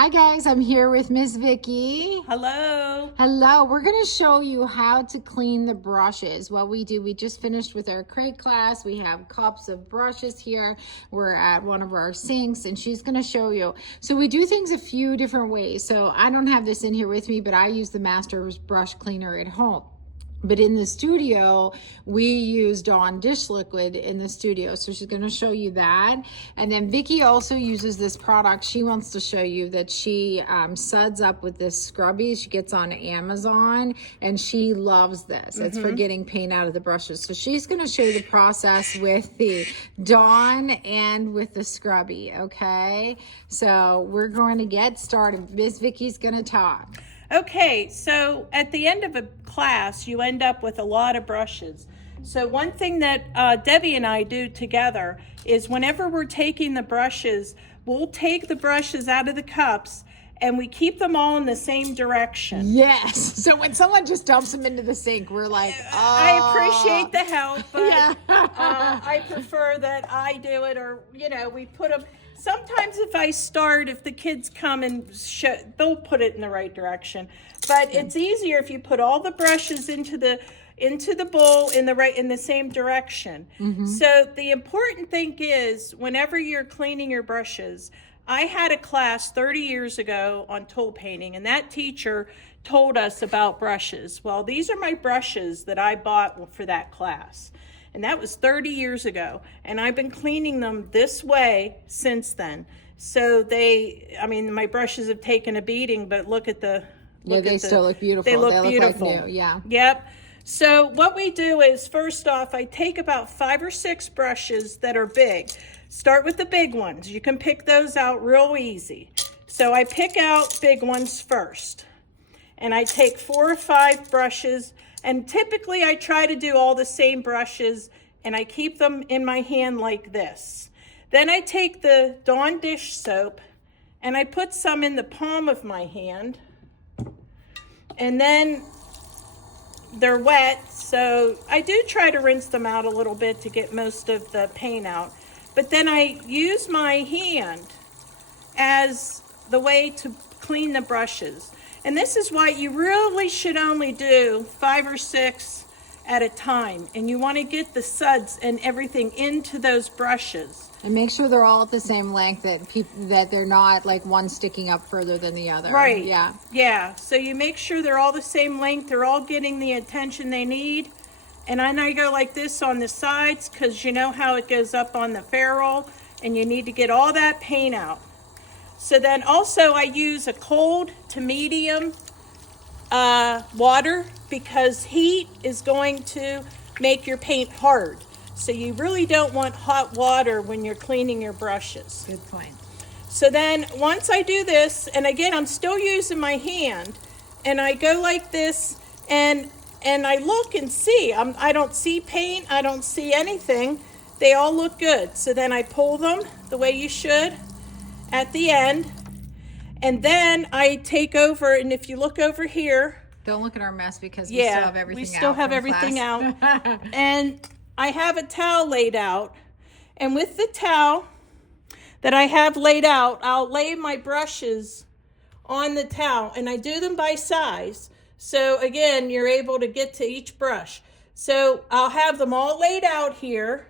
Hi guys, I'm here with Miss Vicki. Hello. Hello, we're going to show you how to clean the brushes. What we do, we just finished with our crate class. We have cups of brushes here. We're at one of our sinks and she's going to show you. So we do things a few different ways. So I don't have this in here with me, but I use the Master's brush cleaner at home. But in the studio, we use Dawn dish liquid in the studio. So she's going to show you that. And then Vicki also uses this product. She wants to show you that she suds up with this scrubby. She gets on Amazon and she loves this. It's for getting paint out of the brushes. So she's going to show you the process with the Dawn and with the scrubby. Okay. So we're going to get started. Miss Vicki's going to talk. Okay, so at the end of a class, you end up with a lot of brushes. So one thing that Debbie and I do together is whenever we're taking the brushes, we'll take the brushes out of the cups and we keep them all in the same direction. Yes. So when someone just dumps them into the sink, we're like, oh. I appreciate the help, but I prefer that I do it, or, you know, we put them. Sometimes if the kids come and they'll put it in the right direction. But it's easier if you put all the brushes into the bowl in the same direction. So the important thing is, whenever you're cleaning your brushes, I had a class 30 years ago on tool painting, and that teacher told us about brushes. Well, these are my brushes that I bought for that class. And that was 30 years ago. And I've been cleaning them this way since then. So my brushes have taken a beating, but look at the... They still look beautiful. They look beautiful. Like new. Yeah. Yep. So what we do is, first off, I take about 5 or 6 brushes that are big. Start with the big ones. You can pick those out real easy. So I pick out big ones first. And I take 4 or 5 brushes, and typically I try to do all the same brushes, and I keep them in my hand like this. Then I take the Dawn dish soap and I put some in the palm of my hand, and then they're wet, so I do try to rinse them out a little bit to get most of the paint out. But then I use my hand as the way to clean the brushes. And this is why you really should only do 5 or 6 at a time. And you want to get the suds and everything into those brushes. And make sure they're all at the same length, that they're not like one sticking up further than the other. Right. Yeah. Yeah. So you make sure they're all the same length. They're all getting the attention they need. And then I go like this on the sides, because you know how it goes up on the ferrule. And you need to get all that paint out. So then also I use a cold to medium water, because heat is going to make your paint hard. So you really don't want hot water when you're cleaning your brushes. Good point. So then once I do this, and again, I'm still using my hand, and I go like this, and I look and see. I don't see paint. I don't see anything. They all look good. So then I pull them the way you should at the end, and then I take over, and if you look over here, don't look at our mess, because we still have everything out. We still have everything out. And I have a towel laid out, and with the towel that I have laid out, I'll lay my brushes on the towel, and I do them by size. So again, you're able to get to each brush. So I'll have them all laid out here,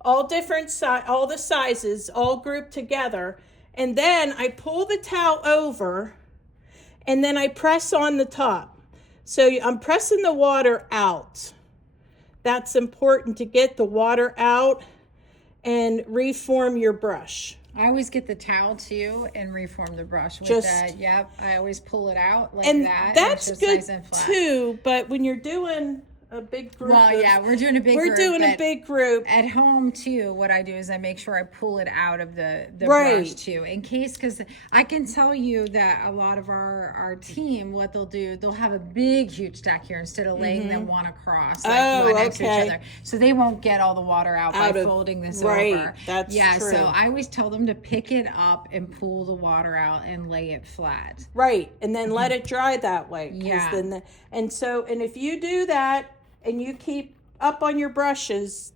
all different all the sizes, all grouped together. And then I pull the towel over, and then I press on the top. So I'm pressing the water out. That's important, to get the water out and reform your brush. I always get the towel too and reform the brush with that. Yep, I always pull it out like that. And that's good nice and flat too, but when you're doing a big group. Well, yeah, we're doing a big group. We're doing a big group. At home, too, what I do is I make sure I pull it out of the right. brush, too, in case, because I can tell you that a lot of our team, what they'll do, they'll have a big, huge stack here instead of laying them one across, like one next to each other. So they won't get all the water out by folding this over. That's true. So I always tell them to pick it up and pull the water out and lay it flat. Right, and then let it dry that way. Yeah. And if you do that, and you keep up on your brushes,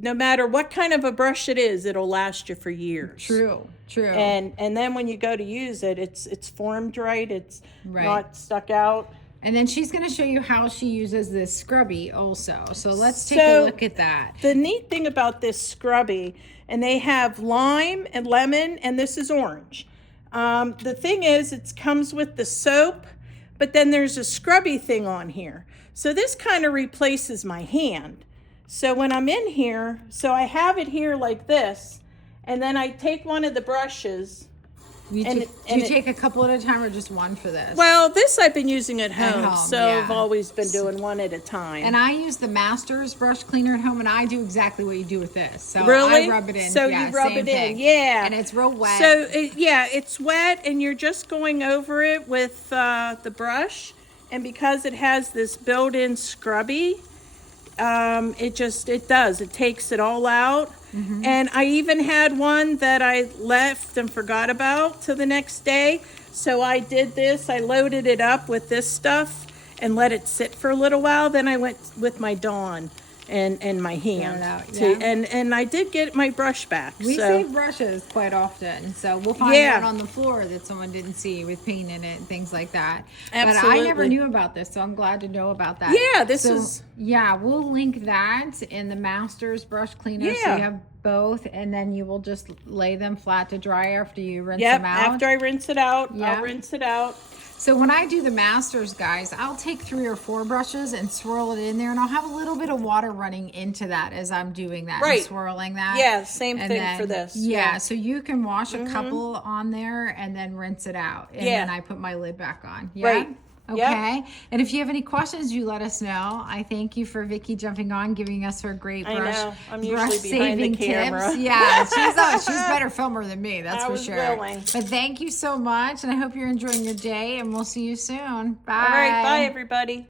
no matter what kind of a brush it is, it'll last you for years. True. And then when you go to use it, it's formed right. It's not stuck out. And then she's going to show you how she uses this scrubby also. So let's take a look at that. The neat thing about this scrubby, and they have lime and lemon, and this is orange. The thing is, it comes with the soap, but then there's a scrubby thing on here. So this kind of replaces my hand. So when I'm in here, so I have it here like this, and then I take one of the brushes. Do you take a couple at a time or just one for this? Well, this I've been using at home, so I've always been doing one at a time. And I use the Masters brush cleaner at home, and I do exactly what you do with this. So really? I rub it in. So you rub it in, yeah. And it's real wet. So, it's wet, and you're just going over it with the brush. And because it has this built-in scrubby, it takes it all out. And I even had one that I left and forgot about till the next day. So I did this, I loaded it up with this stuff and let it sit for a little while. Then I went with my Dawn and my hand. And I did get my brush back. We save brushes quite often. So we'll find one on the floor that someone didn't see with paint in it and things like that. Absolutely. But I never knew about this, so I'm glad to know about that. Yeah, we'll link that in the Masters brush cleaner. So you have both, and then you will just lay them flat to dry after you rinse them out. After I rinse it out, I'll rinse it out. So when I do the Masters, guys, I'll take 3 or 4 brushes and swirl it in there, and I'll have a little bit of water running into that as I'm doing that and swirling that. Yeah, same thing for this. Yeah, so you can wash a couple on there and then rinse it out. And then I put my lid back on. Yeah? Right. Okay. And if you have any questions, you let us know. I thank you for Vicki jumping on, giving us her great brush. I know. I'm usually behind the camera. Tips. Yeah, she's better filmer than me, that's for sure. Willing. But thank you so much, and I hope you're enjoying your day, and we'll see you soon. Bye. All right, bye everybody.